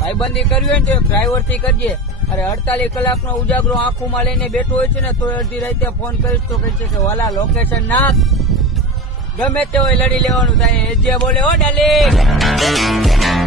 ભાઈબંધી કરવી હોય ને તો ડ્રાઈવર થી કરજે. અરે 48 કલાકનો ઉજાગરો આંખોમાં લઈને બેઠો હોય છે ને તો અડધી રાતે ફોન કરીશ તો કહે છે કે વાલા લોકેશન નાખ. ગમે તે હોય લડી લેવાનું થાય. જે બોલે હો ડાલી.